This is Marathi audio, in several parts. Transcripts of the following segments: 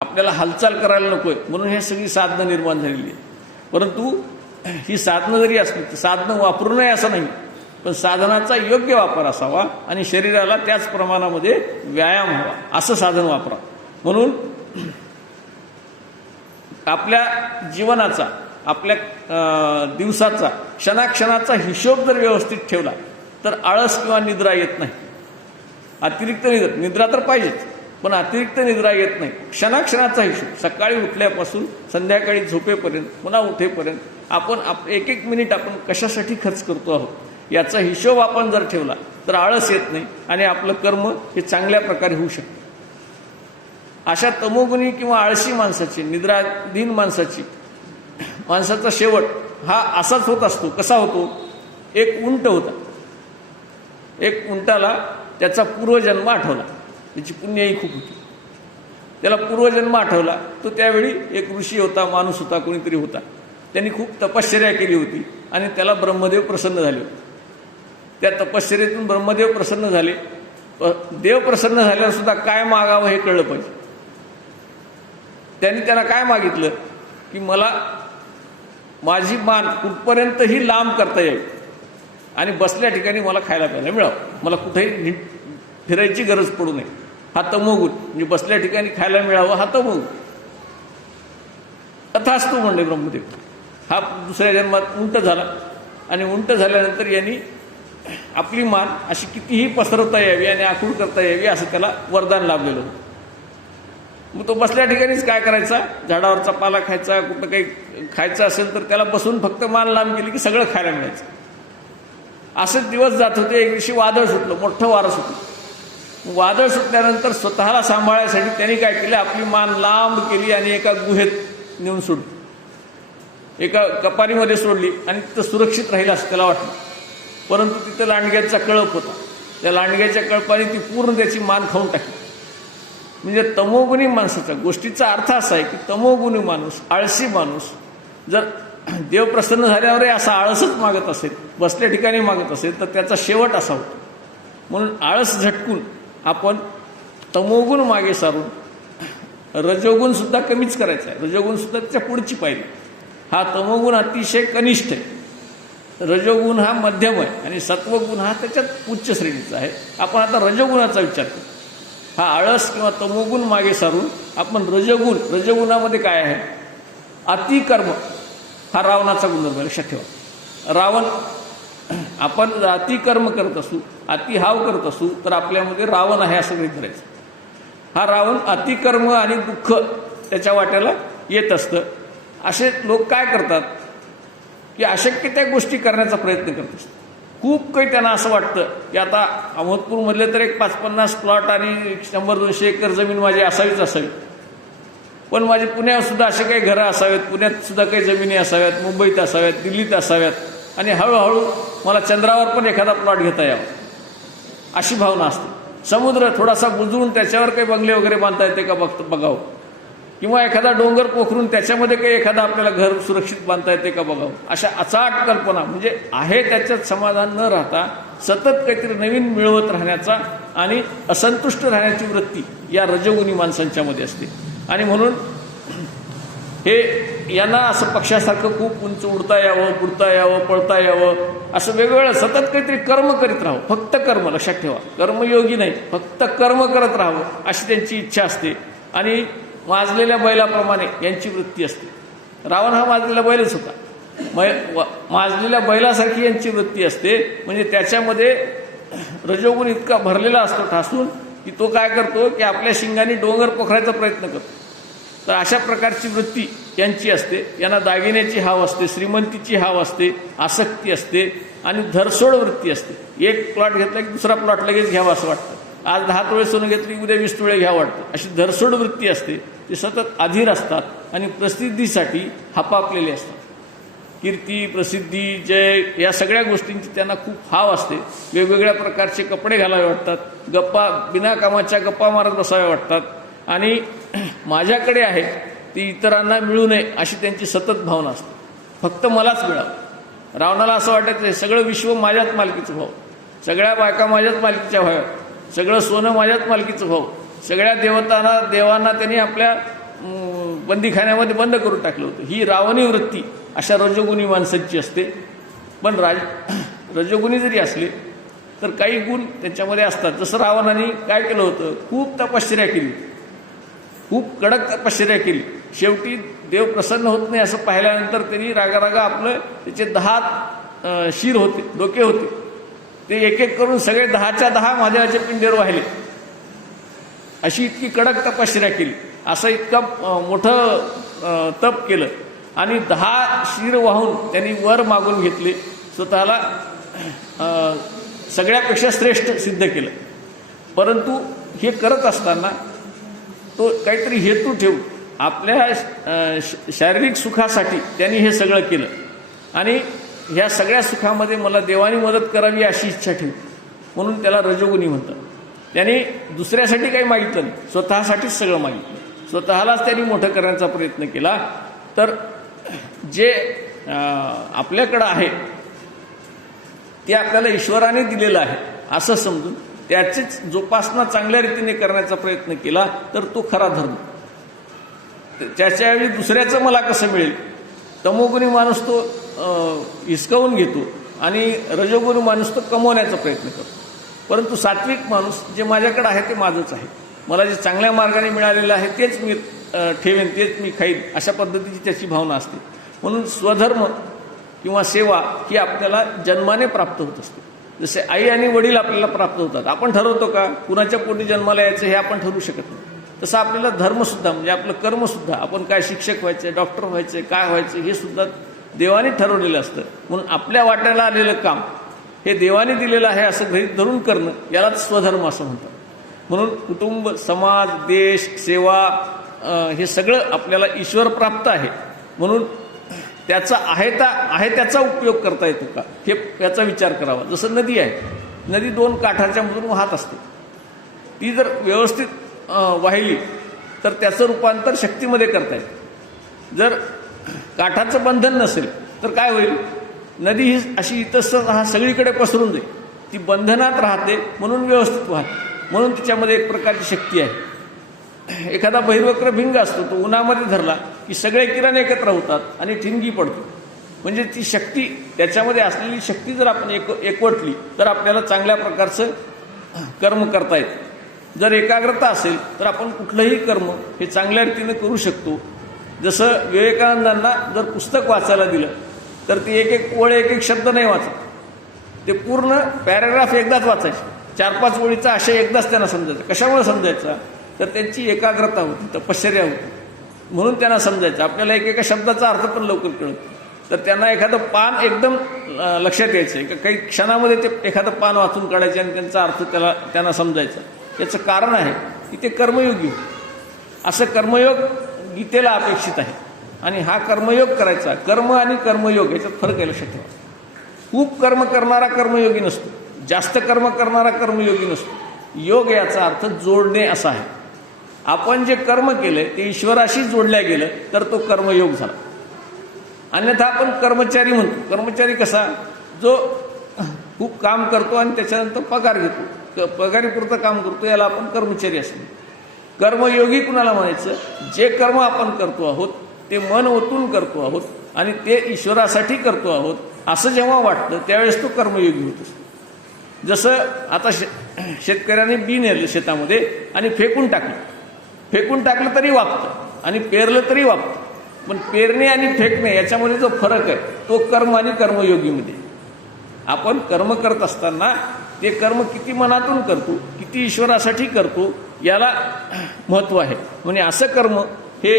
आपल्याला हालचाल करायला नकोय म्हणून हे सगळी साधनं निर्माण झालेली आहे. परंतु ही साधनं जरी असली तर साधनं वापरू नये असं नाही, पण साधनाचा योग्य वापर असावा आणि शरीराला त्याच प्रमाणामध्ये व्यायाम हवा असं साधन वापरा. म्हणून आपल्या जीवनाचा, आपल्या दिवसाचा, क्षणाक्षणाचा हिशोब जर व्यवस्थित ठेवला तर आळस किंवा निद्रा येत नाही. अतिरिक्त निद्रा तर पाहिजेच, पण अतिरिक्त निद्रा येत नाही. क्षणाक्षणाचा हिशोब, सकाळी उठल्यापासून संध्याकाळी झोपेपर्यंत, पुन्हा उठेपर्यंत आपण एक एक मिनिट आपण कशासाठी खर्च करतो आहोत याचा हिशोब आपण जर ठेवला तर आळस येत नाही आणि आपलं कर्म हे चांगल्या प्रकारे होऊ शकतं. अशा तमोगुणी किंवा आळशी माणसाची, निद्राधीन माणसाचा शेवट हा असाच होत असतो. कसा होतो? एक उंट होता. एक उंटाला त्याचा पूर्वजन्म आठवला, त्याची पुण्यही खूप होती. त्याला पूर्वजन्म आठवला. तो त्यावेळी एक ऋषी होता, माणूस होता, कोणीतरी होता. त्यांनी खूप तपश्चर्या केली होती आणि त्याला ब्रह्मदेव प्रसन्न झाले होते. त्या तपश्चर्येतून ब्रह्मदेव प्रसन्न झाले. देव प्रसन्न झाल्यावर सुद्धा काय मागावं हे कळलं पाहिजे. त्यांनी त्याला काय मागितलं की मला माझी मान कुठपर्यंतही लांब करता येईल आणि बसल्या ठिकाणी मला खायला प्यायला मिळावं, मला कुठेही फिरायची गरज पडू नये. हा तमोगुण, म्हणजे बसल्या ठिकाणी खायला मिळावं हा तमोगुण. तथास्तु म्हणले ब्रह्मदेव. हा दुसऱ्या जन्मात उंट झाला आणि उंट झाल्यानंतर यांनी आपली मान अशी कितीही पसरवता यावी आणि आखूड करता यावी असं त्याला वरदान लाभलेलं होतं. मग तो बसल्या ठिकाणीच काय करायचा, झाडावरचा पाला खायचा, कुठं काही खायचं असेल तर त्याला बसून फक्त मान लांब केली की सगळं खायला मिळायचं. असेच दिवस जात होते. एक दिवशी वादळ सुटलं, मोठं वारं सुटलं. वादळ सुटल्यानंतर स्वतःला सांभाळण्यासाठी त्यांनी काय केलं, आपली मान लांब केली आणि एका गुहेत नेऊन सोडली, एका कपारीमध्ये सोडली आणि तिथं सुरक्षित राहील असं त्याला वाटलं. परंतु तिथं लांडग्याचा कळप होता. त्या लांडग्याच्या कळपाने ती पूर्ण त्याची मान खाऊन टाकली. म्हणजे तमोगुणी माणसाचा गोष्टीचा अर्थ असा आहे की तमोगुणी माणूस, आळशी माणूस जर देव प्रसन्न झाल्यावरही असा आळसच मागत असेल, बसल्या ठिकाणी मागत असेल, तर त्याचा शेवट असा होतो. म्हणून आळस झटकून आपण तमोगुण मागे सारून रजोगुण सुद्धा कमीच करायचा आहे. रजोगुण सुद्धा त्याच्या पुढची पाहिजे. हा तमोगुण अतिशय कनिष्ठ आहे, रजोगुण हा मध्यम आहे आणि सत्वगुण हा त्याच्यात उच्च श्रेणीचा आहे. आपण आता रजोगुणाचा विचार करू. हा आळस किंवा तमोगुण मागे सारून आपण रजोगुणामध्ये काय आहे, अतिकर्म हा रावणाचा गुणधर्म लक्षात ठेवा. रावण, आपण अतिकर्म करत असू, अतिहाव करत असू तर आपल्यामध्ये रावण आहे असं गृहीत धरायचं. हा रावण अतिकर्म आणि दुःख त्याच्या वाट्याला येत असतं. असे लोक काय करतात की अशक्य त्या गोष्टी करण्याचा प्रयत्न करत असतात. खूप काही त्यांना असं वाटतं की आता अहमदपूरमधले तर एक 50-50 प्लॉट आणि 100-200 एकर जमीन माझी असावी, पण माझे पुण्यात सुद्धा असे काही घरं असावेत, पुण्यात सुद्धा काही जमिनी असाव्यात, मुंबईत असाव्यात, दिल्लीत असाव्यात आणि हळूहळू मला चंद्रावर पण एखादा प्लॉट घेता यावा अशी भावना असते. समुद्र थोडासा बुजवून त्याच्यावर काही बंगले वगैरे बांधता येते का बघावं, किंवा एखादा डोंगर पोखरून त्याच्यामध्ये काही एखादा आपल्याला घर सुरक्षित बांधता येते का बघावं. अशा अचाट कल्पना, म्हणजे आहे त्याच्यात समाधान न राहता सतत काहीतरी नवीन मिळवत राहण्याचा आणि असंतुष्ट राहण्याची वृत्ती या रजोगुणी माणसांच्यामध्ये असते. आणि म्हणून हे यांना असं पक्षासारखं खूप उंच उडता यावं, बुडता यावं, पळता यावं, असं वेगवेगळं सतत काहीतरी कर्म करीत राहावं. फक्त कर्म, लक्षात ठेवा, कर्मयोगी नाही, फक्त कर्म करत राहावं अशी त्यांची इच्छा असते. आणि माजलेल्या बैलाप्रमाणे यांची वृत्ती असते. रावण हा माजलेला बैलच होता. माजलेल्या बैलासारखी यांची वृत्ती असते. म्हणजे त्याच्यामध्ये रजोगुण इतका भरलेला असतो ठासून की तो काय करतो की आपल्या शिंगाने डोंगर पोखरायचा प्रयत्न करतो. तर अशा प्रकारची वृत्ती यांची असते. यांना दागिन्याची हाव असते, श्रीमंतीची हाव असते, आसक्ती असते आणि धरसोड वृत्ती असते. एक प्लॉट घेतला की दुसरा प्लॉट लगेच घ्यावा असं वाटतं. आज 10 तोळे सोनं घेतली की उद्या 20 तोळे घ्यावं वाटतं. अशी धरसोड वृत्ती असते. ते सतत अधीर असतात आणि प्रसिद्धीसाठी हपापलेले असतात. कीर्ती, प्रसिद्धी, जय या सगळ्या गोष्टींची त्यांना खूप हाव असते. वेगवेगळ्या प्रकारचे कपडे घालावे वाटतात, बिना कामाच्या गप्पा मारत बसाव्या वाटतात आणि माझ्याकडे आहे ती इतरांना मिळू नये अशी त्यांची सतत भावना असते. फक्त मलाच मिळावं. रावणाला असं वाटायचं सगळं विश्व माझ्याच मालकीचं व्हावं, सगळ्या बायका माझ्याच मालकीच्या व्हाव्या, सगळं सोनं माझ्याच मालकीचं व्हावं, सगळ्या देवांना त्यांनी आपल्या बंदीखान्यामध्ये बंद करून टाकलं होतं. ही रावणी वृत्ती अशा रजोगुणी माणसांची असते. पण रजोगुणी जरी असले तर काही गुण त्याच्यामध्ये असतात. जसं रावणाने काय केलं होतं, खूप तपश्चर्या केली, खूप कडक तपश्चर्या केली. शेवटी देव प्रसन्न होत नाही असं पाहिल्यानंतर त्यांनी रागारागा आपलं त्याचे 10 शीर होते, डोके होते, ते एक एक करून सगळे 10च्या 10 महादेवाच्या पिंडीवर वाहिले. अशी इतकी कडक तपश्चर्या केली, असं इतकं मोठं तप केलं आणि 10 शीर वाहून त्यांनी वर मागून घेतले, स्वतःला सगळ्यापेक्षा श्रेष्ठ सिद्ध केलं. परंतु हे करत असताना तो काहीतरी हेतू ठेवून आपल्या शारीरिक सुखासाठी त्यांनी हे सगळं केलं आणि ह्या सगळ्या सुखामध्ये मला देवानी मदत करावी अशी इच्छा ठेवली, म्हणून त्याला रजोगुणी म्हणतात. त्यांनी दुसऱ्यासाठी काही मागितलं नाही, स्वतःसाठीच सगळं मागितलं, स्वतःलाच त्यांनी मोठं करण्याचा प्रयत्न केला. तर जे आपल्याकडं आहे ते आपल्याला ईश्वराने दिलेलं आहे असं समजून त्याचीच जोपासना चांगल्या रीतीने करण्याचा प्रयत्न केला तर तो खरा धर्म. त्याच्यावेळी दुसऱ्याचं मला कसं मिळेल, तमोगुणी माणूस तो हिसकावून घेतो आणि रजोगुणी माणूस तो कमवण्याचा प्रयत्न करतो. परंतु सात्विक माणूस जे माझ्याकडे आहे ते माझंच आहे, मला जे चांगल्या मार्गाने मिळालेलं आहे तेच मी ठेवेन, तेच मी खाईन, अशा पद्धतीची त्याची भावना असते. म्हणून स्वधर्म किंवा सेवा ही आपल्याला जन्माने प्राप्त होत असते. जसे आई आणि वडील आपल्याला प्राप्त होतात, आपण ठरवतो का कुणाच्या पोटी जन्माला यायचं हे आपण ठरवू शकत नाही. तसं आपल्याला धर्मसुद्धा म्हणजे आपलं कर्मसुद्धा, आपण काय शिक्षक व्हायचं, डॉक्टर व्हायचं, काय व्हायचं हे सुद्धा देवाने ठरवलेलं असतं. म्हणून आपल्या वाट्याला आलेलं काम हे देवाने दिलेलं आहे असं गृहीत धरून करणं यालाच स्वधर्म असं म्हणतात. म्हणून कुटुंब, समाज, देश, सेवा हे सगळं आपल्याला ईश्वर प्राप्त आहे, म्हणून त्याचा आहे त्याचा उपयोग करता येतो का हे याचा विचार करावा. जसं नदी आहे, नदी 2 काठाच्या मधून वाहत असते, ती जर व्यवस्थित वाहिली तर त्याचं रूपांतर शक्तीमध्ये करता येतं. जर काठाचं बंधन नसेल तर काय होईल, नदी ही अशी इतस्ततः सगळीकडे पसरून जाईल, ती बंधनात राहते म्हणून व्यवस्थित वाहते, म्हणून तिच्यामध्ये एक प्रकारची शक्ती आहे. एखादा बहिर्वक्र भिंग असतो, तो उन्हामध्ये धरला की सगळे किरण एकत्र होतात आणि ठिणगी पडतो. म्हणजे ती शक्ती, त्याच्यामध्ये असलेली शक्ती जर आपण एकवटली तर आपल्याला चांगल्या प्रकारचं कर्म करता येतं. जर एकाग्रता असेल तर आपण कुठलंही कर्म हे चांगल्या रीतीने करू शकतो. जसं विवेकानंदांना जर पुस्तक वाचायला दिलं तर ती एक एक ओळ, एक एक शब्द नाही वाचत, ते पूर्ण पॅराग्राफ एकदाच वाचायचे. 4-5 ओळीचा आशय एकदाच त्यांना समजायचा. कशामुळे समजायचा, तर त्यांची एकाग्रता होती, तपश्चर्या होती, म्हणून त्यांना समजायचं. आपल्याला एकेका शब्दाचा अर्थ पण लवकर कळतो. तर त्यांना एखादं पान एकदम लक्षात यायचं, काही क्षणामध्ये ते एखादं पान वाचून काढायचे आणि त्यांचा अर्थ त्यांना समजायचा. याचं कारण आहे की ते कर्मयोगी होते. असं कर्मयोग गीतेला अपेक्षित आहे आणि हा कर्मयोग करायचा. कर्म आणि कर्मयोग याच्यात फरक आहे, लक्षात ठेवा. खूप कर्म करणारा कर्मयोगी नसतो, जास्त कर्म करणारा कर्मयोगी नसतो. योग याचा अर्थ जोडणे असा आहे. आपण जे कर्म केले ते ईश्वराशी जोडल्या गेलं तर तो कर्मयोग झाला. अन्यथा आपण कर्मचारी म्हणतो. कर्मचारी कसा, जो खूप काम करतो आणि त्याच्यानंतर पगार घेतो, पगारीपुरतं काम करतो, याला आपण कर्मचारी असतो. कर्मयोगी कुणाला म्हणायचं, जे कर्म आपण करतो आहोत ते मन ओतून करतो आहोत आणि ते ईश्वरासाठी करतो आहोत असं जेव्हा वाटतं त्यावेळेस तो कर्मयोगी होत असतो. जसं आता शेतकऱ्याने बी नेलं शेतामध्ये आणि फेकून टाकलं तरी वापतं आणि पेरलं तरी वापतं. पण पेरणे आणि फेकणे याच्यामध्ये जो फरक आहे तो कर्म आणि कर्मयोगीमध्ये. आपण कर्म करत असताना ते कर्म किती मनातून करतो, किती ईश्वरासाठी करतो याला महत्त्व आहे. म्हणजे असं कर्म हे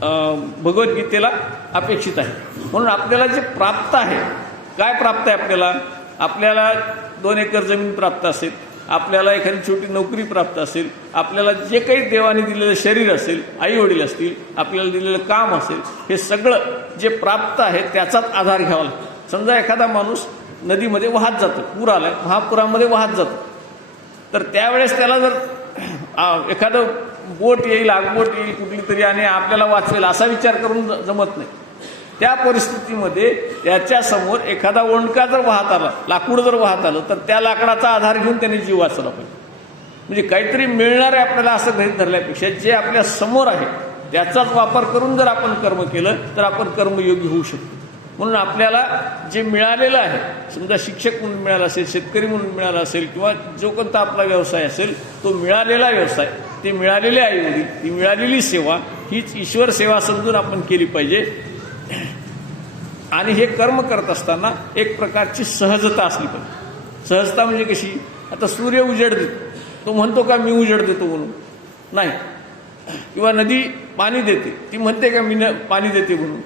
भगवद्गीतेला अपेक्षित आहे. म्हणून आपल्याला जे प्राप्त आहे, काय प्राप्त आहे आपल्याला 2 एकर जमीन प्राप्त असेल, आपल्याला एखादी छोटी नोकरी प्राप्त असेल, आपल्याला जे काही देवाने दिलेलं शरीर असेल, आई वडील असतील, आपल्याला दिलेलं काम असेल, हे सगळं जे प्राप्त आहे त्याचाच आधार घ्यावा लागतो. समजा एखादा माणूस नदीमध्ये वाहत जातो, पूर आलाय, महापुरामध्ये वाहत जातो, तर त्यावेळेस त्याला जर एखादं बोट येईल, आगबोट येईल कुठली तरी आणि आपल्याला वाचवेल असा विचार करून जमत नाही. त्या परिस्थितीमध्ये त्याच्यासमोर एखादा ओंडका जर वाहत आला, लाकूड जर वाहत आलं, तर त्या लाकडाचा आधार घेऊन त्याने जीव वाचला पाहिजे. म्हणजे काहीतरी मिळणार आहे आपल्याला असं गृहीत धरल्यापेक्षा जे आपल्या समोर आहे त्याचाच वापर करून जर आपण कर्म केलं तर आपण कर्मयोगी होऊ शकतो. म्हणून आपल्याला जे मिळालेलं आहे, समजा शिक्षक म्हणून मिळाला असेल, शेतकरी म्हणून मिळाला असेल, किंवा जो कोणता आपला व्यवसाय असेल, तो मिळालेला व्यवसाय, ते मिळालेले आईवडील, ती मिळालेली सेवा हीच ईश्वर सेवा समजून आपण केली पाहिजे. आणि हे कर्म करत असताना एक प्रकारची सहजता असली पाहिजे. सहजता म्हणजे कशी? आता सूर्य उजेड देतो, तो म्हणतो का मी उजेड देतो म्हणून? नाही. किंवा नदी पाणी देते, ती म्हणते का मी पाणी देते म्हणून?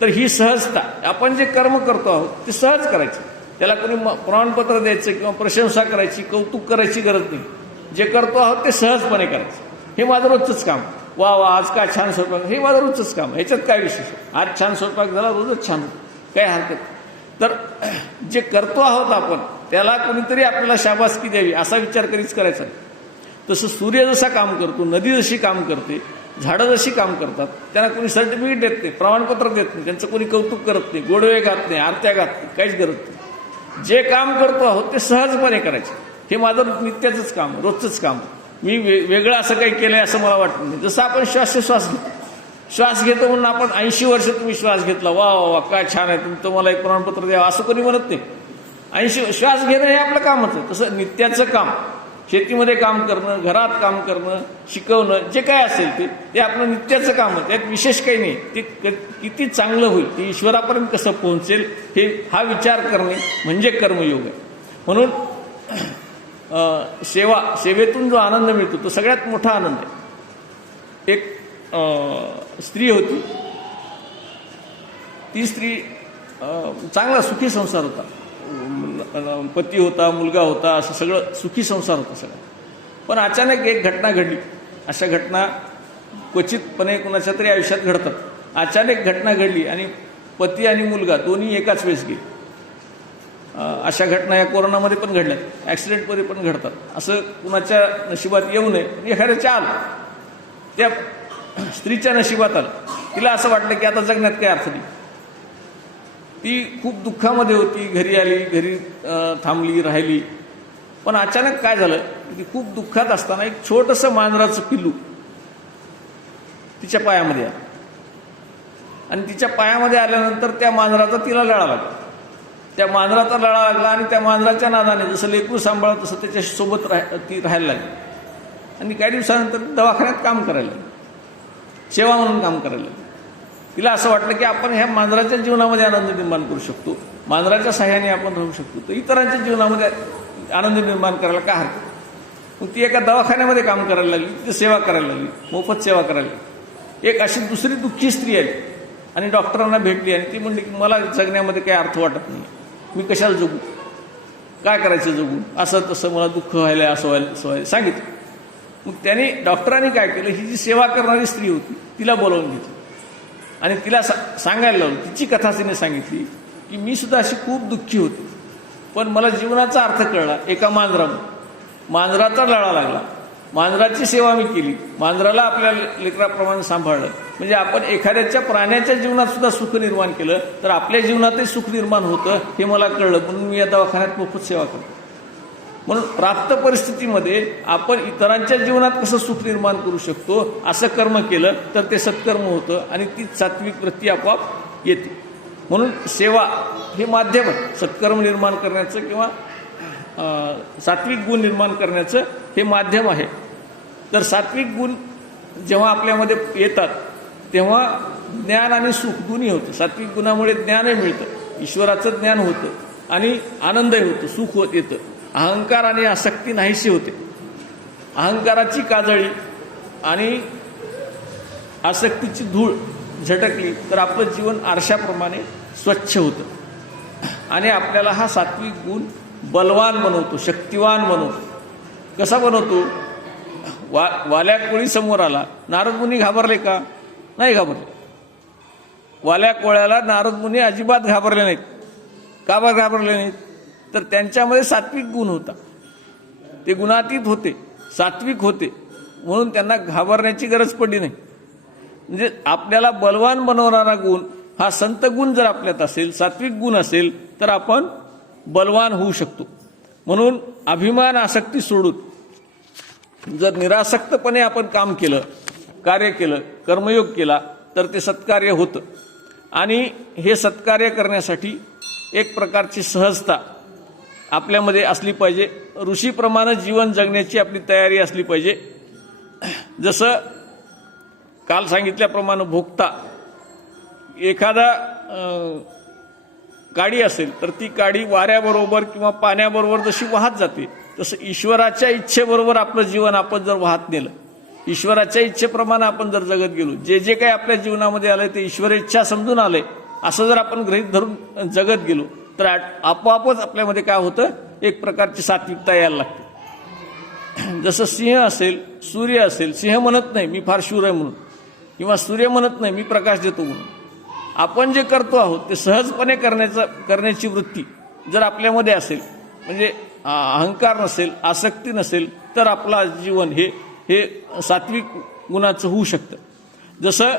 तर ही सहजता, आपण जे कर्म करतो आहोत ते सहज करायचं. त्याला कोणी प्रमाणपत्र द्यायचं किंवा प्रशंसा करायची, कौतुक करायची गरज नाही. जे करतो आहोत ते सहजपणे करायचं. हे माझं रोजचंच काम. वा वा, आज काय छान स्वयंपाक, हे माझं रोजचंच काम. ह्याच्यात काय विशेष? आज छान स्वयंपाक झाला, रोजच छान होतं, काय हरकत. तर जे करतो आहोत आपण, त्याला कोणीतरी आपल्याला शाबासकी द्यावी असा विचार कधीच करायचा नाही. तसं सूर्य जसा काम करतो, नदी जशी काम करते, झाडं जशी काम करतात, त्यांना कोणी सर्टिफिकेट देत नाही, प्रमाणपत्र देत नाही, त्यांचं कोणी कौतुक करत नाही, गोडवे घात नाही, आरत्या घात नाही, काहीच गरज नाही. जे काम करतो आहोत ते सहजपणे करायचे. हे माझं नित्याचंच काम, रोजचंच काम. मी वेगळं असं काही केलंय असं मला वाटत नाही. जसं आपण श्वासोश्वास घेतो, श्वास घेतो म्हणून आपण 80 वर्ष तुम्ही श्वास घेतला, वा वा वा काय छान आहे, तुम्हाला एक प्रमाणपत्र द्यावं असं कोणी म्हणत नाही. 80 श्वास घेणं हे आपलं कामच आहे. तसं नित्याचं काम, शेतीमध्ये काम करणं, घरात काम करणं, शिकवणं, जे काय असेल ते आपलं नित्याचं काम आहे. त्यात विशेष काही नाही. ते किती चांगलं होईल, ते ईश्वरापर्यंत कसं पोहोचेल, हा विचार करणे म्हणजे कर्मयोग आहे. म्हणून सेवेतून जो आनंद मिळतो तो सगळ्यात मोठा आनंद आहे. एक स्त्री होती, ती स्त्री चांगला सुखी संसार होता, पती होता, मुलगा होता, असं सगळं सुखी संसार होता सगळं. पण अचानक एक घटना घडली. अशा घटना क्वचितपणे कुणाच्या तरी आयुष्यात घडतात. अचानक घटना घडली आणि पती आणि मुलगा दोन्ही एकाच वेळेस गेले. अशा घटना या कोरोनामध्ये पण घडल्यात, ॲक्सिडेंटमध्ये पण घडतात. असं कुणाच्या नशिबात येऊ नये, एखाद्याच्या आलं. त्या स्त्रीच्या नशिबात आलं. तिला असं वाटलं की आता जगण्यात काही अर्थ नाही. ती खूप दुःखामध्ये होती. घरी आली, घरी थांबली, राहिली. पण अचानक काय झालं की खूप दुःखात असताना एक छोटंसं मांजराचं पिल्लू तिच्या पायामध्ये आलं. आणि तिच्या पायामध्ये आल्यानंतर त्या मांजराचा तिला लळा लागला. त्या मांजराचा लळा लागला आणि त्या मांजराच्या नादाने जसं लेकरू सांभाळत तसं त्याच्याशी सोबत ती राहायला लागली. आणि काही दिवसानंतर दवाखान्यात काम करायला लागली, सेवा म्हणून काम करायला लागली. तिला असं वाटलं की आपण ह्या मांजराच्या जीवनामध्ये आनंद निर्माण करू शकतो, मांजराच्या सहाय्याने आपण राहू शकतो, तर इतरांच्या जीवनामध्ये आनंद निर्माण करायला काय हरकत. मग ती एका दवाखान्यामध्ये काम करायला लागली, तिथे सेवा करायला लागली, मोफत सेवा करायला लागली. एक अशी दुसरी दुःखी स्त्री आली आणि डॉक्टरांना भेटली आणि ती म्हणली की मला जगण्यामध्ये काही अर्थ वाटत नाही, मी कशाला जगू, काय करायचं जगून, असं तसं मला दुःख व्हायला, असं व्हायला सांगितलं. मग त्यांनी डॉक्टरांनी काय केलं, ही जी सेवा करणारी स्त्री होती तिला बोलावून घेतली आणि तिला सांगायला लावलं. तिची कथा तिने सांगितली की मी सुद्धा अशी खूप दुःखी होते, पण मला जीवनाचा अर्थ कळला एका मांजराचा लळा लागला, मांजराची सेवा मी केली, मांजराला आपल्या लेकराप्रमाणे सांभाळलं. म्हणजे आपण एखाद्याच्या प्राण्याच्या जीवनात सुद्धा सुख निर्माण केलं तर आपल्या जीवनातही सुख निर्माण होतं हे मला कळलं. म्हणून मी या दवाखान्यात मोफत सेवा करतो. म्हणून प्राप्त परिस्थितीमध्ये आपण इतरांच्या जीवनात कसं सुख निर्माण करू शकतो असं कर्म केलं तर ते सत्कर्म होतं आणि ती सात्विक वृत्ती आपोआप येते. म्हणून सेवा हे माध्यम आहे सत्कर्म निर्माण करण्याचं किंवा सात्विक गुण निर्माण करण्याचं, हे माध्यम आहे. तर सात्विक गुण जेव्हा आपल्यामध्ये येतात तेव्हा ज्ञान आणि सुख दोन्ही होतं. सात्विक गुणामुळे ज्ञानही मिळतं, ईश्वराचं ज्ञान होतं आणि आनंदही होतं, सुख होत येतं. अहंकार आणि आसक्ती नाहीशी होते. अहंकाराची काजळी आणि आसक्तीची धूळ झटकली तर आपलं जीवन आरशाप्रमाणे स्वच्छ होतं आणि आपल्याला हा सात्विक गुण बलवान बनवतो, शक्तिवान बनवतो. कसा बनवतो? वाल्या कोळी समोर आला, नारद मुनी घाबरले का? नाही घाबरले. वाल्या कोळ्याला नारद मुनी अजिबात घाबरले नाहीत. का बरं घाबरले नाहीत? तर त्यांच्यामध्ये सात्विक गुण होता, ते गुणातीत होते, सात्विक होते, म्हणून त्यांना घाबरण्याची गरज पडली नाही. म्हणजे आपल्याला बलवान बनवणारा गुण हा संत गुण जर आपल्यात असेल, सात्विक गुण असेल तर आपण बलवान होऊ शकतो. म्हणून अभिमान आसक्ती सोडून जर निरासक्तपणे आपण काम केलं, कार्य केलं, कर्मयोग केला तर ते सत्कार्य होतं. आणि हे सत्कार्य करण्यासाठी एक प्रकारची सहजता आपल्यामध्ये असली पाहिजे. ऋषीप्रमाणे जीवन जगण्याची आपली तयारी असली पाहिजे. जसं काल सांगितल्याप्रमाणे भोगता एखादा काडी असेल तर ती काडी वाऱ्याबरोबर किंवा पाण्याबरोबर जशी वाहत जाते, तसं ईश्वराच्या इच्छेबरोबर आपलं जीवन आपण जर वाहत नेलं, ईश्वराच्या इच्छेप्रमाणे आपण जर जगत गेलो, जे जे काही आपल्या जीवनामध्ये आलंय ते ईश्वर इच्छा समजून आलंय असं जर आपण गृहीत धरून जगत गेलो तर आपोआपच आपल्यामध्ये काय होतं, एक प्रकारची सात्विकता यायला लागते. जसं सिंह असेल, सूर्य असेल, सिंह म्हणत नाही मी फार शूर आहे म्हणून, किंवा सूर्य म्हणत नाही मी प्रकाश देतो म्हणून. आपण जे करतो आहोत ते सहजपणे करण्याची वृत्ती जर आपल्यामध्ये असेल, म्हणजे अहंकार नसेल, आसक्ती नसेल, तर आपला जीवन हे सात्विक गुणाचं होऊ शकतं. जसं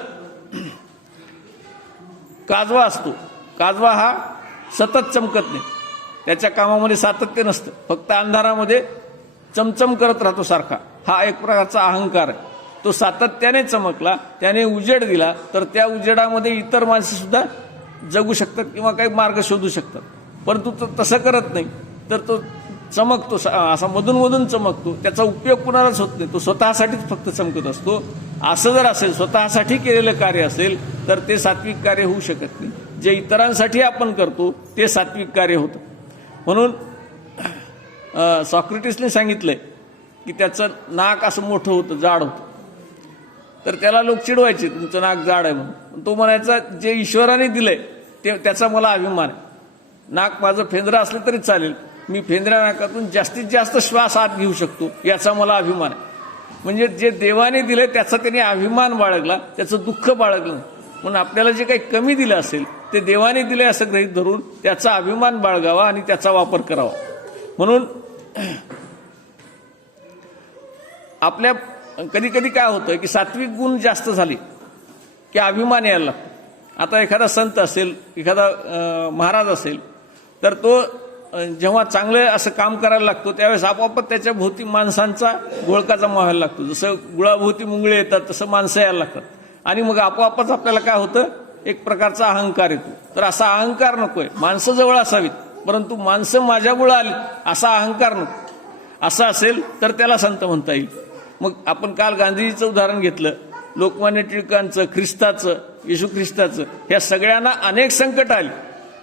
काजवा असतो, काजवा हा सतत चमकत नाही, त्याच्या कामामध्ये सातत्य नसतं, फक्त अंधारामध्ये चमचम करत राहतो सारखा. हा एक प्रकारचा अहंकार आहे. तो सातत्याने चमकला, त्याने उजेड दिला तर त्या उजेडामध्ये इतर माणसं सुद्धा जगू शकतात किंवा काही मार्ग शोधू शकतात. परंतु तो तसं करत नाही, तर तो चमकतो, असा मधून चमकतो, त्याचा उपयोग कुणालाच होत नाही, तो स्वतःसाठीच फक्त चमकत असतो. असं जर असेल, स्वतःसाठी केलेलं कार्य असेल तर ते सात्विक कार्य होऊ शकत नाही. जे इतरांसाठी आपण करतो ते सात्विक कार्य होतं. म्हणून सॉक्रेटिसने सांगितलंय की त्याचं नाक असं मोठं होतं, जाड होतं, तर त्याला लोक चिडवायचे तुमचं नाक जाड आहे म्हणून. तो म्हणायचा जे ईश्वराने दिलंय ते त्याचा मला अभिमान आहे. नाक माझं फेंद्र असलं तरी चालेल, मी फेंद्र्या नाकातून जास्तीत जास्त श्वास आत घेऊ शकतो याचा मला अभिमान आहे. म्हणजे जे देवाने दिलंय त्याचा त्याने अभिमान बाळगला, त्याचं दुःख बाळगलं. म्हणून आपल्याला जे काही कमी दिलं असेल ते देवाने दिलंय असं गृहीत धरून त्याचा अभिमान बाळगावा आणि त्याचा वापर करावा. म्हणून आपल्या कधी कधी काय होतं की सात्विक गुण जास्त झाले की अभिमान यायला लागतो. आता एखादा संत असेल, एखादा महाराज असेल, तर तो जेव्हा चांगलं असं काम करायला लागतो त्यावेळेस आपोआपच त्याच्या भोवती माणसांचा घोळका जमा व्हायला लागतो. जसं गुळाभोवती मुंगळे येतात तसं माणसं यायला लागतात आणि मग आपोआपच आपल्याला काय होतं, एक प्रकारचा अहंकार येतो. तर असा अहंकार नकोय. माणसं जवळ असावीत, परंतु माणसं माझ्यामुळे आली असा अहंकार नको. असं असेल तर त्याला संत म्हणता येईल. मग आपण काल गांधीजीचं उदाहरण घेतलं, लोकमान्य टिळकांचं, ख्रिस्ताचं, येशू ख्रिस्ताचं, ह्या सगळ्यांना अनेक संकट आली,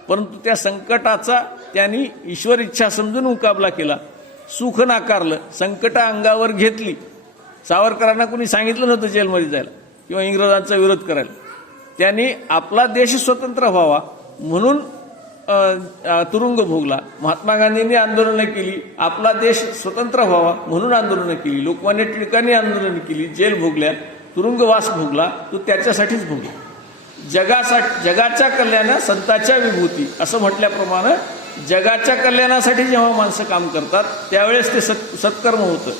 परंतु त्या संकटाचा त्यांनी ईश्वर इच्छा समजून मुकाबला केला, सुख नाकारलं, संकट अंगावर घेतली. सावरकरांना कोणी सांगितलं नव्हतं जेलमध्ये जायला किंवा इंग्रजांचा विरोध करायला. त्यांनी आपला देश स्वतंत्र व्हावा म्हणून तुरुंग भोगला. महात्मा गांधींनी आंदोलनं केली, आपला देश स्वतंत्र व्हावा म्हणून आंदोलनं केली. लोकमान्य टिळकांनी आंदोलनं केली, जेल भोगल्या, तुरुंगवास भोगला, तो त्याच्यासाठीच भोगला. जगाच्या कल्याणा संताच्या विभूती असं म्हटल्याप्रमाणे जगाच्या कल्याणासाठी जेव्हा माणसं काम करतात त्यावेळेस ते सत्कर्म होतं.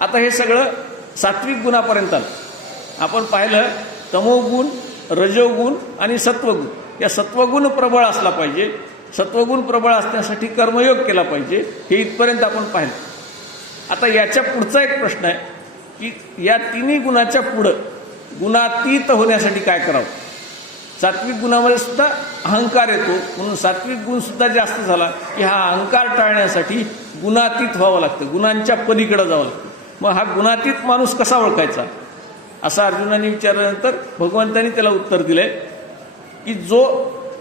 आता हे सगळं सात्विक गुणापर्यंत आलं. आपण पाहिलं तमोगुण, रजोगुण आणि सत्वगुण. या सत्वगुण प्रबळ असला पाहिजे. सत्वगुण प्रबळ असण्यासाठी कर्मयोग केला पाहिजे. हे इथपर्यंत आपण पाहिलं. आता याच्या पुढचा एक प्रश्न आहे की या तिन्ही गुणाच्या पुढं गुणातीत होण्यासाठी काय करावं. सात्विक गुणामध्ये सुद्धा अहंकार येतो, म्हणून सात्विक गुण सुद्धा जास्त झाला की हा अहंकार टाळण्यासाठी गुणातीत व्हावं लागतं, गुणांच्या पलीकडे जावं लागतं. मग हा गुणातीत माणूस कसा ओळखायचा असं अर्जुनाने विचारल्यानंतर भगवंतांनी त्याला उत्तर दिलंय की जो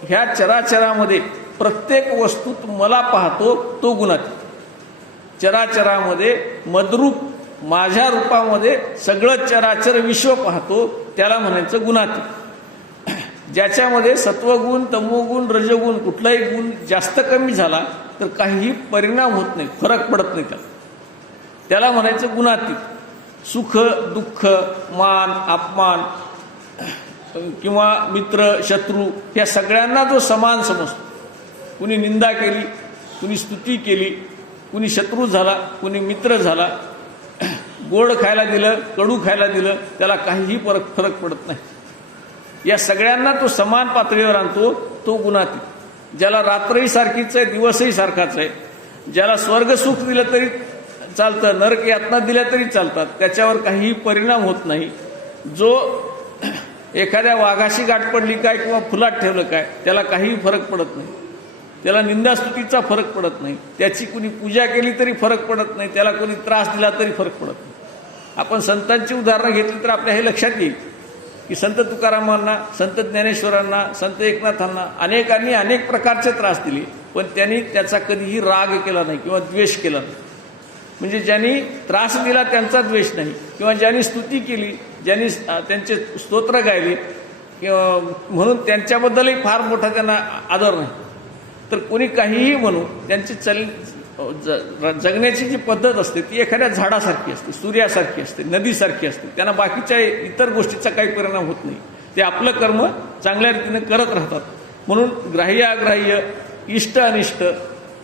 ह्या चराचरामध्ये प्रत्येक वस्तूत मला पाहतो तो गुणातीत. चराचरामध्ये मदरूप माझ्या रूपामध्ये सगळं चराचर विश्व पाहतो त्याला म्हणायचं गुणातीत. ज्याच्यामध्ये सत्वगुण, तमोगुण, रजोगुण कुठलाही गुण जास्त कमी झाला तर काहीही परिणाम होत नाही, फरक पडत नाही त्याला म्हणायचं गुणातीत. सुख, दुःख, मान, अपमान किंवा मित्र, शत्रू या सगळ्यांना जो समान समजतो. कुणी निंदा केली, कुणी स्तुती केली, कुणी शत्रू झाला, कुणी मित्र झाला, गोड खायला दिलं, कडू खायला दिलं, त्याला काहीही फरक पडत नाही. या सगळ्यांना तो समान पातळीवर आणतो तो गुणातीत. ज्याला रात्रही सारखीच आहे, दिवसही सारखाच आहे, ज्याला स्वर्ग सुख दिलं तरी चालतं, नरक यातना दिल्या तरी चालतात, त्याच्यावर काहीही परिणाम होत नाही, जो एखाद्या वाघाशी गाठ पडली काय किंवा फुलात ठेवलं काय त्याला काहीही फरक पडत नाही, त्याला निंदास्तुतीचा फरक पडत नाही, त्याची कुणी पूजा केली तरी फरक पडत नाही, त्याला कोणी त्रास दिला तरी फरक पडत नाही. आपण संतांची उदाहरणं घेतली तर आपल्या हे लक्षात येईल की संत तुकारामांना, संत ज्ञानेश्वरांना, संत एकनाथांना अनेकांनी अनेक प्रकारचे त्रास दिले, पण त्यांनी त्याचा कधीही राग केला नाही किंवा द्वेष केला नाही. म्हणजे ज्यांनी त्रास दिला त्यांचा द्वेष नाही, किंवा ज्यांनी स्तुती केली, ज्यांनी त्यांचे स्तोत्र गायले किंवा म्हणून त्यांच्याबद्दलही फार मोठा त्यांना आदर नाही. तर कोणी काहीही म्हणू, त्यांची जगण्याची जी पद्धत असते ती एखाद्या झाडासारखी असते, सूर्यासारखी असते, नदीसारखी असते. त्यांना बाकीच्या इतर गोष्टीचा काही परिणाम होत नाही. ते आपलं कर्म चांगल्या रीतीने करत राहतात. म्हणून ग्राह्य अग्राह्य, इष्ट अनिष्ट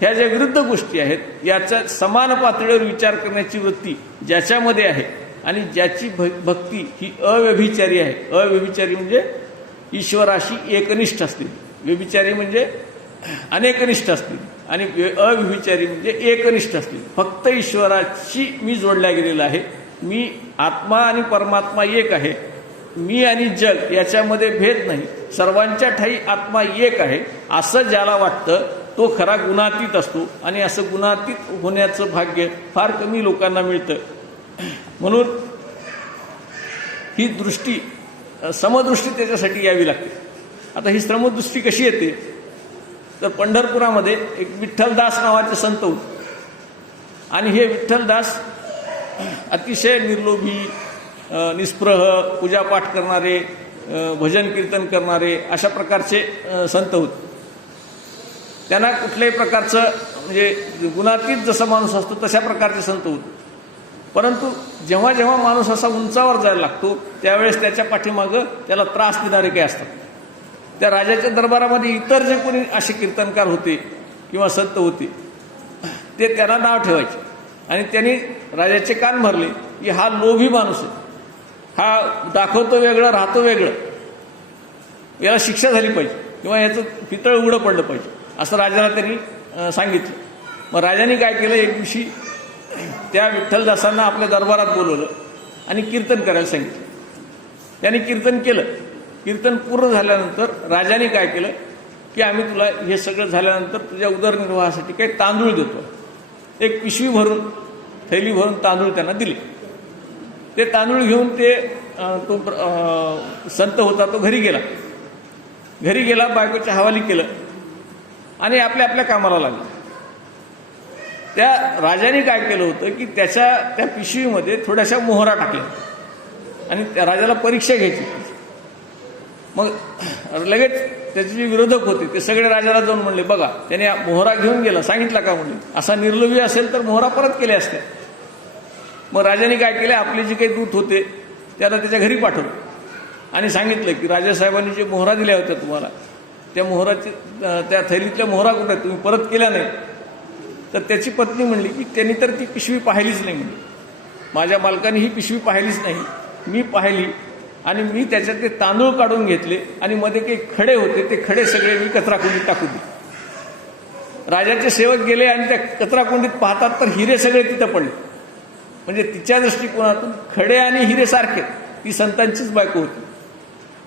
ह्या ज्या विरुद्ध गोष्टी आहेत याचा समान पातळीवर विचार करण्याची वृत्ती ज्याच्यामध्ये आहे आणि ज्याची भक्ती ही अव्यभिचारी आहे. अव्यभिचारी म्हणजे ईश्वराशी एकनिष्ठ असते, व्यभिचारी म्हणजे अनेकनिष्ठ असतील आणि अव्यभिचारी म्हणजे एकनिष्ठ असतील. फक्त ईश्वराशी मी जोडल्या गेलेला आहे. मी आत्मा आणि परमात्मा एक आहे. मी आणि जग याच्यामध्ये भेद नाही. सर्वांच्या ठाई आत्मा एक आहे असं ज्याला वाटतं तो खरा गुणातीत असतो. आणि असं गुणातीत होण्याचं भाग्य फार कमी लोकांना मिळतं. म्हणून ही दृष्टी, समदृष्टी त्याच्यासाठी यावी लागते. आता ही समदृष्टी कशी येते तर पंढरपुरामध्ये एक विठ्ठलदास नावाचे संत होते आणि हे विठ्ठलदास अतिशय निर्लोभी, निस्पृह, पूजापाठ करणारे, भजन कीर्तन करणारे अशा प्रकारचे संत होते. त्यांना कुठल्याही प्रकारचं म्हणजे गुणातीत जसा माणूस असतो तशा प्रकारचे संत होते. परंतु जेव्हा जेव्हा माणूस असा उंचावर जायला लागतो त्यावेळेस त्याच्या पाठीमागं त्याला त्रास देणारे काही असतात. त्या राजाच्या दरबारामध्ये इतर जे कोणी असे कीर्तनकार होते किंवा संत होते ते त्यांना नाव ठेवायचे आणि त्यांनी राजाचे कान भरले की हा लोभी माणूस आहे, हा दाखवतो वेगळं, राहतो वेगळं, याला शिक्षा झाली पाहिजे किंवा याचं पितळ उघडं पडलं पाहिजे असं राजाला त्यांनी सांगितलं. मग राजाने काय केलं, एक दिवशी त्या विठ्ठलदासांना आपल्या दरबारात बोलवलं आणि कीर्तन करायला सांगितलं. त्यांनी कीर्तन केलं. कीर्तन पूर्ण झाल्यानंतर राजाने काय केलं की आम्ही तुला हे सगळं झाल्यानंतर तुझ्या उदरनिर्वाहासाठी काही तांदूळ देतो. एक पिशवी भरून, थैली भरून तांदूळ त्यांना दिले. ते तांदूळ घेऊन ते तो संत होता तो घरी गेला, बायकोच्या हवाली केलं आणि आपल्या कामाला लागला. त्या राजाने काय केलं होतं की त्या पिशवीमध्ये थोड्याशा मोहरा टाकल्या आणि त्या राजाला परीक्षा घ्यायची. मग लगेच त्याचे जे विरोधक होते ते सगळे राजाला जाऊन म्हणले, बघा त्याने मोहरा घेऊन गेला, सांगितला का म्हणले, असा निर्लोभी असेल तर मोहरा परत केले असते. मग राजाने काय केलं, आपले जे काही दूत होते त्याला त्याच्या घरी पाठवलं आणि सांगितलं की राजासाहेबांनी जे मोहरा दिल्या होत्या तुम्हाला, त्या मोहराची त्या थैलीतल्या मोहरा कुठे तुम्ही परत केल्या नाही. तर त्याची पत्नी म्हणली की त्यांनी तर ती पिशवी पाहिलीच नाही, म्हणली माझ्या मालकाने ही पिशवी पाहिलीच नाही, मी पाहिली आणि मी त्याच्यात ते तांदूळ काढून घेतले आणि मध्ये काही खडे होते ते खडे सगळे मी कचराकुंडीत टाकून दिले. राजाचे सेवक गेले आणि त्या कचराकुंडीत पाहतात तर हिरे सगळे तिथं पडले. म्हणजे तिच्या दृष्टिकोनातून खडे आणि हिरे सारखे, ती संतांचीच बायको होती.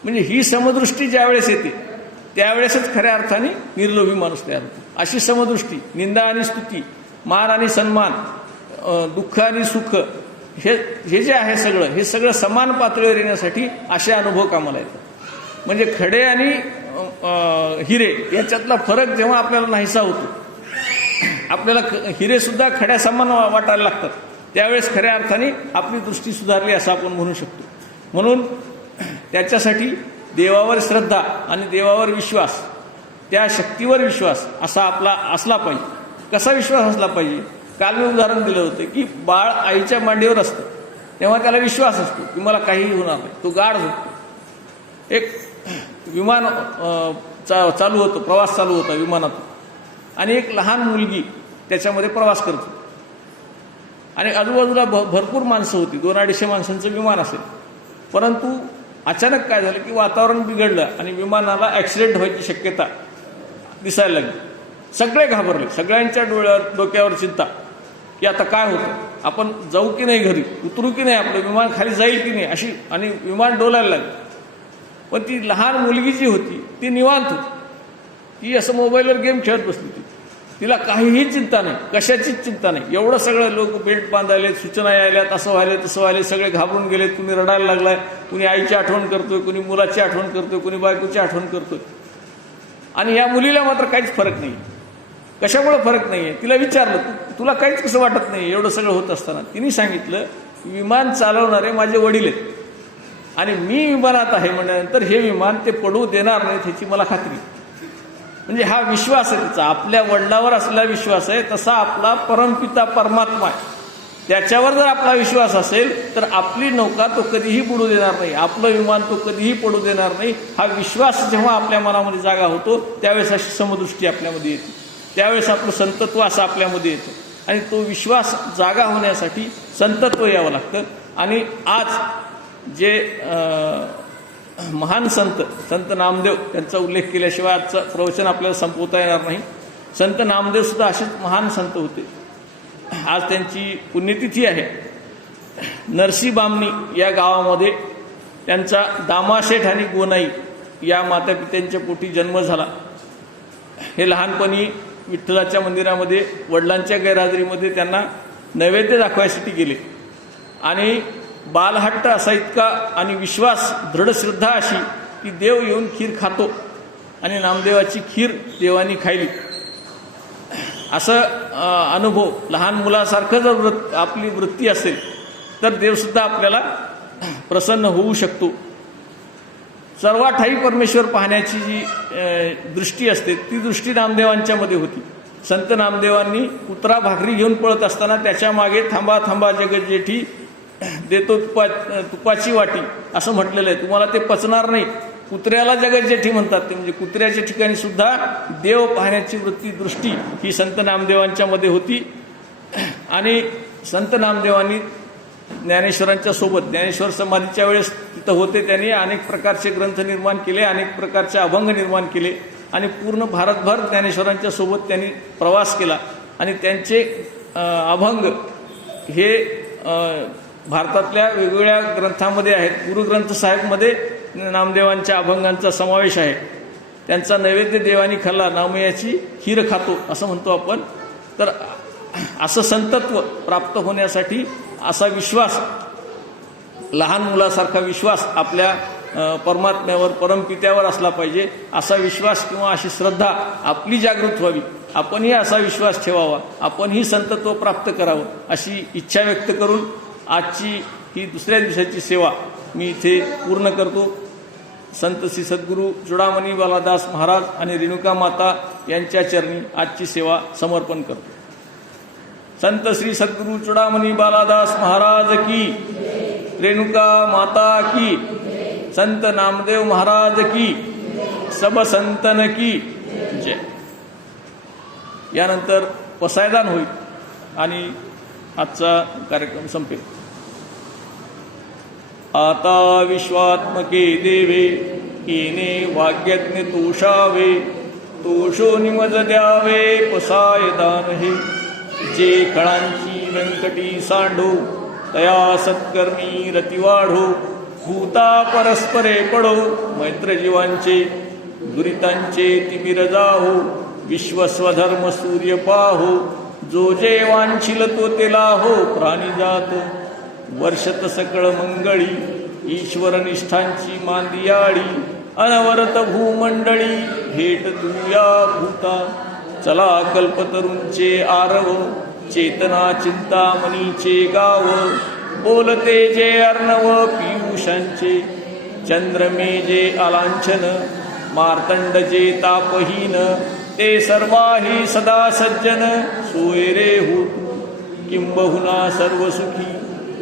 म्हणजे ही समदृष्टी ज्यावेळेस येते त्यावेळेसच खऱ्या अर्थाने निर्लोभी माणूस तयार होतो. अशी समदृष्टी, निंदा आणि स्तुती, मान आणि सन्मान, दुःख आणि सुख, हे जे आहे सगळं, हे सगळं समान पातळीवर येण्यासाठी असे अनुभव कामाला येतात. म्हणजे खडे आणि हिरे याच्यातला फरक जेव्हा आपल्याला नाहीसा होतो, आपल्याला हिरे सुद्धा खड्या समान वाटायला लागतात, त्यावेळेस खऱ्या अर्थाने आपली दृष्टी सुधारली असं आपण म्हणू शकतो. म्हणून त्याच्यासाठी देवावर श्रद्धा आणि देवावर विश्वास, त्या शक्तीवर विश्वास असा आपला असला पाहिजे. कसा विश्वास असला पाहिजे, काल मी उदाहरण दिलं होतं की बाळ आईच्या मांडीवर असतं तेव्हा त्याला विश्वास असतो की मला काहीही होणार नाही, तो गाढ झोपतो. एक विमान चालू होतं, प्रवास चालू होता विमानातून आणि एक लहान मुलगी त्याच्यामध्ये प्रवास करतो आणि आजूबाजूला भरपूर माणसं होती, 200-250 माणसांचं विमान असेल. परंतु अचानक काय झालं की वातावरण बिघडलं आणि विमानाला ॲक्सिडेंट व्हायची शक्यता दिसायला लागली. सगळे घाबरले, सगळ्यांच्या डोक्यावर चिंता की आता काय होतं. आपण जाऊ की नाही घरी, उतरू की नाही, आपलं विमान खाली जाईल की नाही अशी, आणि विमान डोलायला लागलं. पण ती लहान मुलगी जी होती ती निवांत होती. ती असं मोबाईलवर गेम खेळत बसली होती. तिला काहीही चिंता नाही, कशाचीच चिंता नाही. एवढं सगळं लोक बेल्ट बांधायले, सूचना यायल्यात, असं व्हायले तसं व्हायले, सगळे घाबरून गेलेत. कुणी रडायला लागलाय, कुणी आईची आठवण करतोय, कुणी मुलाची आठवण करतोय, कुणी बायकोची आठवण करतोय. आणि या मुलीला मात्र काहीच फरक नाही. कशामुळे फरक नाही आहे? तिला विचारलं, तुला काहीच कसं वाटत नाही एवढं सगळं होत असताना? तिने सांगितलं, विमान चालवणारे माझे वडील आहेत आणि मी विमानात आहे म्हणल्यानंतर हे विमान ते पडू देणार नाहीत ह्याची मला खात्री. म्हणजे हा विश्वास आहे तिचा, आपल्या वडिलावर असलेला विश्वास आहे. तसा आपला परमपिता परमात्मा आहे, त्याच्यावर जर आपला विश्वास असेल तर आपली नौका तो कधीही बुडू देणार नाही, आपलं विमान तो कधीही पडू देणार नाही. हा विश्वास जेव्हा आपल्या मनामध्ये जागा होतो त्यावेळेस अशी समदृष्टी आपल्यामध्ये येते, त्यावेळेस आपलं संतत्व असं आपल्यामध्ये येतं. आणि तो विश्वास जागा होण्यासाठी संतत्व यावं लागतं. आणि आज जे महान संत नामदेव यांचा उल्लेख केल्याशिवाय आजचं प्रवचन आपल्याला संपवता येणार नाही. संत नामदेव सुद्धा असेच महान संत होते. आज त्यांची पुण्यतिथी आहे. नरसी बामणी या गावामध्ये त्यांचा दामाशेठ आणि गोनाई या मातापित्यांच्या पोटी जन्म झाला. हे लहानपणी विठ्ठलाच्या मंदिरामध्ये वडिलांच्या गैरहजेरीमध्ये त्यांना नैवेद्य दाखवायसाठी गेले आणि बालहट्ट असा इतका आणि विश्वास, दृढ श्रद्धा अशी की देव येऊन खीर खातो आणि नामदेवाची खीर देवानी खायली, असं अनुभव. लहान मुलासारखं जर आपली वृत्ती असेल तर देवसुद्धा आपल्याला प्रसन्न होऊ शकतो. सर्व ठाई परमेश्वर पाहण्याची जी दृष्टी असते ती दृष्टी नामदेवांच्यामध्ये होती. संत नामदेवांनी कुत्रा भाकरी घेऊन पळत असताना त्याच्या मागे थांबा थांबा जगत जेठी देतो तुपाची वाटी असं म्हटलेलं आहे. तुम्हाला ते पचणार नाही. कुत्र्याला जगत जेठी म्हणतात, ते म्हणजे कुत्र्याच्या ठिकाणी सुद्धा देव पाहण्याची वृत्ती, दृष्टी ही संत नामदेवांच्या मध्ये होती. आणि संत नामदेवांनी ज्ञानेश्वरांच्या सोबत, ज्ञानेश्वर समाधीच्या वेळेस तिथं होते, त्यांनी अनेक प्रकारचे ग्रंथ निर्माण केले, अनेक प्रकारचे अभंग निर्माण केले आणि पूर्ण भारतभर ज्ञानेश्वरांच्या सोबत त्यांनी प्रवास केला. आणि त्यांचे अभंग हे भारतातल्या वेगवेगळ्या ग्रंथांमध्ये आहेत. गुरुग्रंथ साहेबमध्ये नामदेवांच्या अभंगांचा समावेश आहे. त्यांचा नैवेद्य देवानी खाल्ला, नामयाची खीर खातो असं म्हणतो आपण. तर असं संतत्व प्राप्त होण्यासाठी असा विश्वास, लहान मुलासारखा विश्वास आपल्या परमात्म्यावर, परमपित्यावर असला पाहिजे. असा विश्वास किंवा अशी श्रद्धा आपली जागृत व्हावी, आपणही असा विश्वास ठेवावा, आपणही संतत्व प्राप्त करावं अशी इच्छा व्यक्त करून आजची ही दुसऱ्या दिवसाची सेवा मी इथे पूर्ण करतो. संत श्री सद्गुरू चुडामणी बालादास महाराज आणि रेणुका माता यांच्या चरणी आजची सेवा समर्पण करतो. संत श्री सद्गुरू चुडामणी बालादास महाराज की, रेणुका माता की, संत नामदेव महाराज की, सब संतन की जय. यानंतर पसायदान होईल आणि आजचा कार्यक्रम संपेल. आता विश्वात्मके देवे येणे वाग्यज्ञ तोषावे, तोषो निमज द्यावे पसायदान हे. जे कळांची व्यंकटी सांडो तया सत्कर्मी रती वाढो. भूता परस्परे पडो मैत्र जीवांचे दुरितांचे तिमिर जाहो. विश्वस्वधर्म सूर्य पाहो जो जे वांछिल तो तेला हो. प्राणी जात वर्षत सकळ मंगळी ईश्वर निष्ठांची मांदियाळी. अनवरत भूमंडळी भेट तुया भूता. चला कल्पतरूंचे आरव चेतना चिंतामणीचे गाव. बोलते जे अर्णव पियुषांचे चंद्रमे जे अलांछन. मार्तंड जे तापहीन ते सर्वाही सदा सज्जन. सोयरे हो तू किंबहुना सर्व सुखी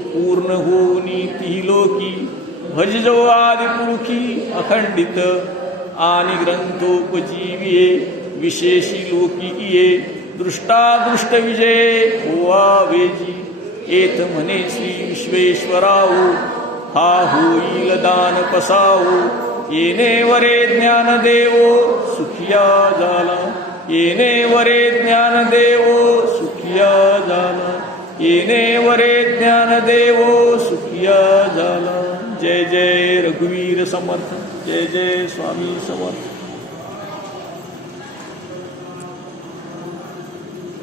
पूर्ण होनी ती लोकी. भजजो आदिपुरुखी अखंडित आणि ग्रंथोपजीविये. विशेषी लोकिये दृष्टादृष्ट विजय होवा वेजी. एथ म्हणे श्री विश्वेश्वराओ हा होईल दान पसाओ. येणे वरे ज्ञान देवो सुखिया झाला. येणे वरे ज्ञान देवो सुखिया झाला. येणे वरे ज्ञानदेवो सुखिया झाला. जय जय रघुवीर समर्थ. जय जय स्वामी समर्थ.